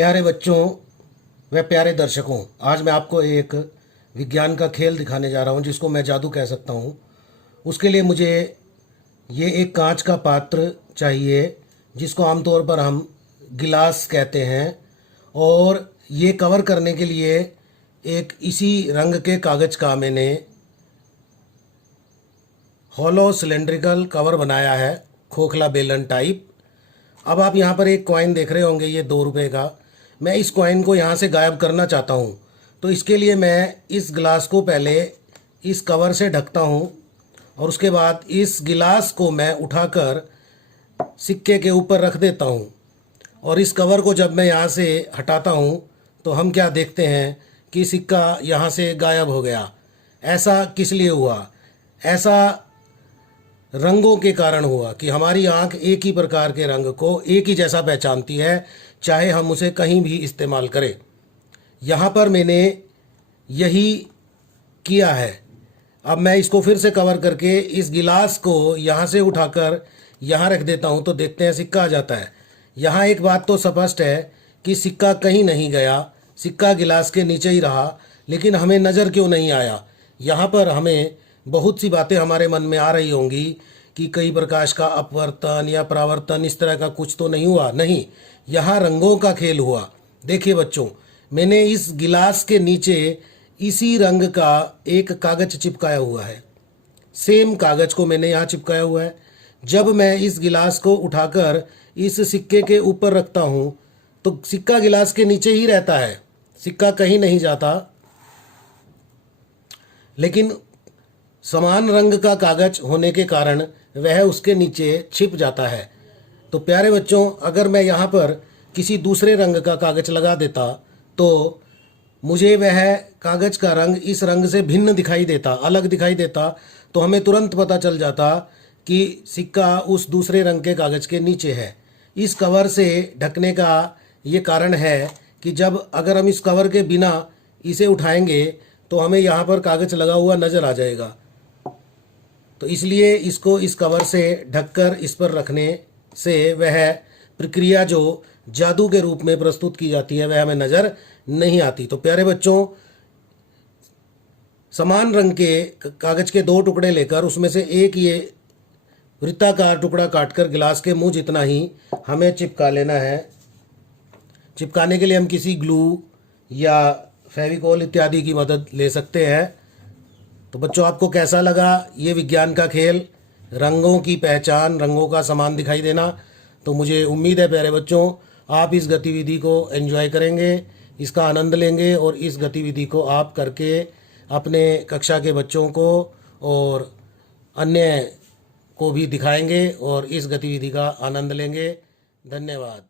प्यारे बच्चों व प्यारे दर्शकों, आज मैं आपको एक विज्ञान का खेल दिखाने जा रहा हूं जिसको मैं जादू कह सकता हूं। उसके लिए मुझे ये एक कांच का पात्र चाहिए जिसको आमतौर पर हम गिलास कहते हैं, और ये कवर करने के लिए एक इसी रंग के कागज़ का मैंने हॉलो सिलेंड्रिकल कवर बनाया है, खोखला बेलन टाइप। अब आप यहाँ पर एक कॉइन देख रहे होंगे, ये 2 रुपये का। मैं इस कॉइन को यहाँ से गायब करना चाहता हूँ, तो इसके लिए मैं इस गिलास को पहले इस कवर से ढकता हूँ और उसके बाद इस गिलास को मैं उठाकर सिक्के के ऊपर रख देता हूँ। और इस कवर को जब मैं यहाँ से हटाता हूँ तो हम क्या देखते हैं कि सिक्का यहाँ से गायब हो गया। ऐसा किस लिए हुआ? ऐसा रंगों के कारण हुआ कि हमारी आंख एक ही प्रकार के रंग को एक ही जैसा पहचानती है, चाहे हम उसे कहीं भी इस्तेमाल करें। यहाँ पर मैंने यही किया है। अब मैं इसको फिर से कवर करके इस गिलास को यहाँ से उठाकर यहाँ रख देता हूँ, तो देखते हैं सिक्का आ जाता है। यहाँ एक बात तो स्पष्ट है कि सिक्का कहीं नहीं गया, सिक्का गिलास के नीचे ही रहा। लेकिन हमें नज़र क्यों नहीं आया? यहाँ पर हमें बहुत सी बातें हमारे मन में आ रही होंगी कि कई प्रकाश का अपवर्तन या परावर्तन, इस तरह का कुछ तो नहीं हुआ। नहीं, यहाँ रंगों का खेल हुआ। देखिए बच्चों, मैंने इस गिलास के नीचे इसी रंग का एक कागज़ चिपकाया हुआ है। सेम कागज़ को मैंने यहाँ चिपकाया हुआ है। जब मैं इस गिलास को उठाकर इस सिक्के के ऊपर रखता हूँ तो सिक्का गिलास के नीचे ही रहता है, सिक्का कहीं नहीं जाता। लेकिन समान रंग का कागज़ होने के कारण वह उसके नीचे छिप जाता है। तो प्यारे बच्चों, अगर मैं यहाँ पर किसी दूसरे रंग का कागज़ लगा देता तो मुझे वह कागज़ का रंग इस रंग से भिन्न दिखाई देता, अलग दिखाई देता। तो हमें तुरंत पता चल जाता कि सिक्का उस दूसरे रंग के कागज़ के नीचे है। इस कवर से ढकने का ये कारण है कि जब अगर हम इस कवर के बिना इसे उठाएंगे तो हमें यहाँ पर कागज़ लगा हुआ नज़र आ जाएगा। तो इसलिए इसको इस कवर से ढककर इस पर रखने से वह प्रक्रिया जो जादू के रूप में प्रस्तुत की जाती है वह हमें नज़र नहीं आती। तो प्यारे बच्चों, समान रंग के कागज़ के 2 टुकड़े लेकर उसमें से एक ये वृत्ताकार टुकड़ा काटकर गिलास के मुंह जितना ही हमें चिपका लेना है। चिपकाने के लिए हम किसी ग्लू या फेविकॉल इत्यादि की मदद ले सकते हैं। तो बच्चों, आपको कैसा लगा ये विज्ञान का खेल, रंगों की पहचान, रंगों का समान दिखाई देना? तो मुझे उम्मीद है प्यारे बच्चों, आप इस गतिविधि को एंजॉय करेंगे, इसका आनंद लेंगे और इस गतिविधि को आप करके अपने कक्षा के बच्चों को और अन्य को भी दिखाएंगे और इस गतिविधि का आनंद लेंगे। धन्यवाद।